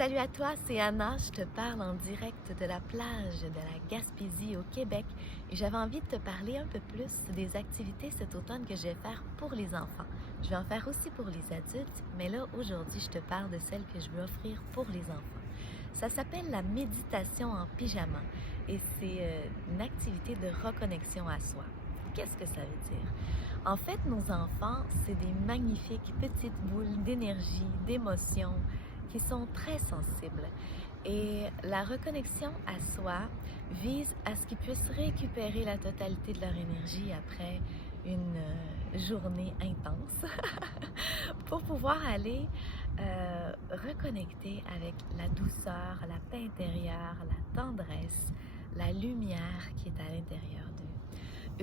Salut à toi, c'est Anna. Je te parle en direct de la plage de la Gaspésie au Québec et j'avais envie de te parler un peu plus des activités cet automne que je vais faire pour les enfants. Je vais en faire aussi pour les adultes, mais là aujourd'hui je te parle de celle que je veux offrir pour les enfants. Ça s'appelle la méditation en pyjama et c'est une activité de reconnexion à soi. Qu'est-ce que ça veut dire? En fait, nos enfants, c'est des magnifiques petites boules d'énergie, d'émotion, qui sont très sensibles. Et la reconnexion à soi vise à ce qu'ils puissent récupérer la totalité de leur énergie après une journée intense pour pouvoir aller reconnecter avec la douceur, la paix intérieure, la tendresse, la lumière qui est à l'intérieur d'eux.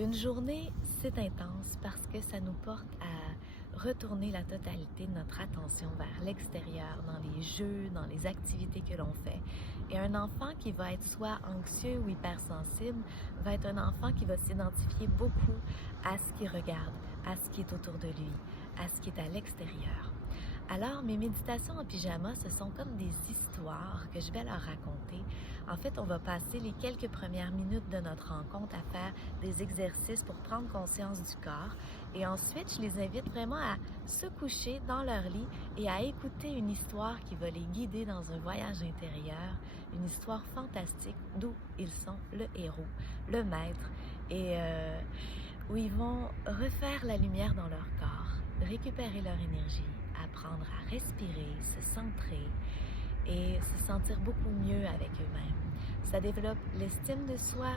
Une journée, c'est intense parce que ça nous porte à retourner la totalité de notre attention vers l'extérieur, dans les jeux, dans les activités que l'on fait. Et un enfant qui va être soit anxieux ou hypersensible va être un enfant qui va s'identifier beaucoup à ce qu'il regarde, à ce qui est autour de lui, à ce qui est à l'extérieur. Alors, mes méditations en pyjama, ce sont comme des histoires que je vais leur raconter. En fait, on va passer les quelques premières minutes de notre rencontre à faire des exercices pour prendre conscience du corps. Et ensuite, je les invite vraiment à se coucher dans leur lit et à écouter une histoire qui va les guider dans un voyage intérieur, une histoire fantastique d'où ils sont le héros, le maître, et où ils vont refaire la lumière dans leur corps, récupérer leur énergie, apprendre à respirer, se centrer et se sentir beaucoup mieux avec eux-mêmes. Ça développe l'estime de soi,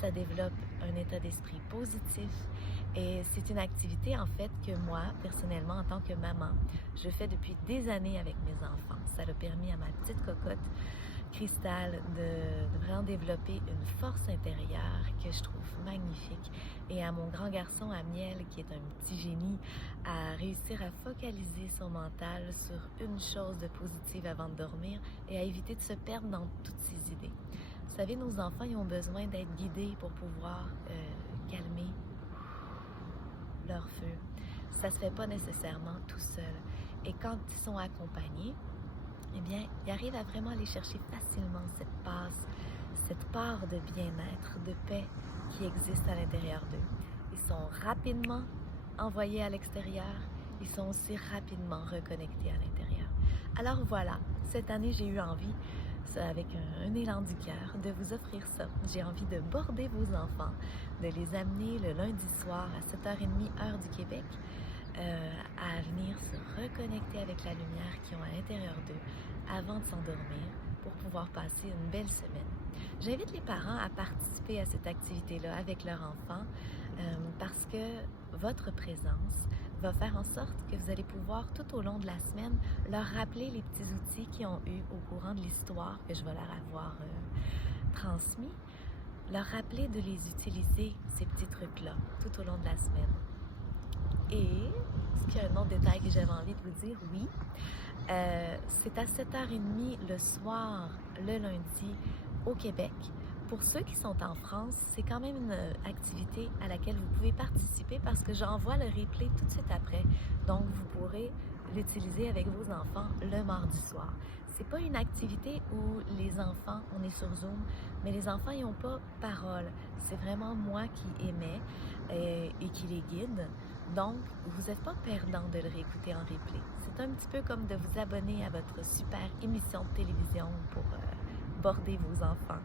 ça développe un état d'esprit positif et c'est une activité en fait que moi, personnellement, en tant que maman, je fais depuis des années avec mes enfants. Ça a permis à ma petite cocotte Cristal de vraiment développer une force intérieure que je trouve magnifique et à mon grand garçon Amiel qui est un petit génie à réussir à focaliser son mental sur une chose de positive avant de dormir et à éviter de se perdre dans toutes ses idées. Vous savez, nos enfants ils ont besoin d'être guidés pour pouvoir calmer leur feu. Ça se fait pas nécessairement tout seul et quand ils sont accompagnés, eh bien, ils arrivent à vraiment aller chercher facilement cette part de bien-être, de paix qui existe à l'intérieur d'eux. Ils sont rapidement envoyés à l'extérieur, ils sont aussi rapidement reconnectés à l'intérieur. Alors voilà, cette année, j'ai eu envie, avec un élan du cœur, de vous offrir ça. J'ai envie de border vos enfants, de les amener le lundi soir à 7h30 heure du Québec, à venir se reconnecter avec la lumière qu'ils ont à l'intérieur d'eux avant de s'endormir pour pouvoir passer une belle semaine. J'invite les parents à participer à cette activité-là avec leur enfant parce que votre présence va faire en sorte que vous allez pouvoir tout au long de la semaine leur rappeler les petits outils qu'ils ont eus au courant de l'histoire que je vais leur avoir transmis, leur rappeler de les utiliser, ces petits trucs-là, tout au long de la semaine. Et, ce qui est un autre détail que j'avais envie de vous dire, oui, c'est à 7h30 le soir, le lundi, au Québec. Pour ceux qui sont en France, c'est quand même une activité à laquelle vous pouvez participer parce que j'envoie le replay tout de suite après. Donc, vous pourrez l'utiliser avec vos enfants le mardi soir. C'est pas une activité où les enfants, on est sur Zoom, mais les enfants, ils n'ont pas parole. C'est vraiment moi qui émets et qui les guide. Donc, vous n'êtes pas perdant de le réécouter en replay. C'est un petit peu comme de vous abonner à votre super émission de télévision pour border vos enfants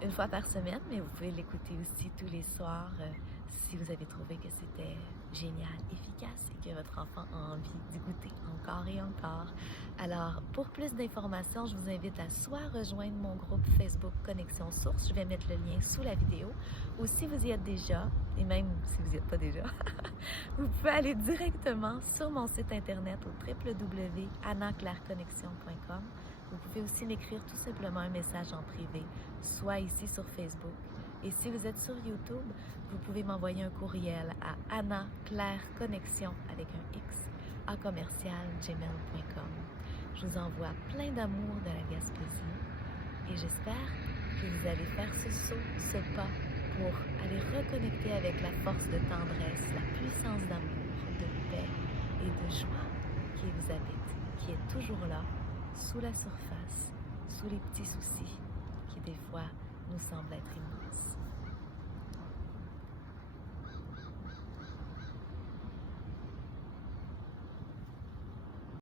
une fois par semaine, mais vous pouvez l'écouter aussi tous les soirs si vous avez trouvé que c'était génial, efficace et que votre enfant a envie d'y goûter encore et encore. Alors, pour plus d'informations, je vous invite à soit rejoindre mon groupe Facebook Connexion Source, je vais mettre le lien sous la vidéo, ou si vous y êtes déjà, et même si vous n'y êtes pas déjà, vous pouvez aller directement sur mon site internet au www.annaclairconnexion.com. Vous pouvez aussi m'écrire tout simplement un message en privé, soit ici sur Facebook. Et si vous êtes sur YouTube, vous pouvez m'envoyer un courriel à annaclairconnexion avec un X à commercial@gmail.com. Je vous envoie plein d'amour de la Gaspésie et j'espère que vous allez faire ce saut, ce pas pour aller reconnecter avec la force de tendresse, la puissance d'amour, de paix et de joie qui vous habite, qui est toujours là sous la surface, sous les petits soucis qui des fois nous semblent être immenses.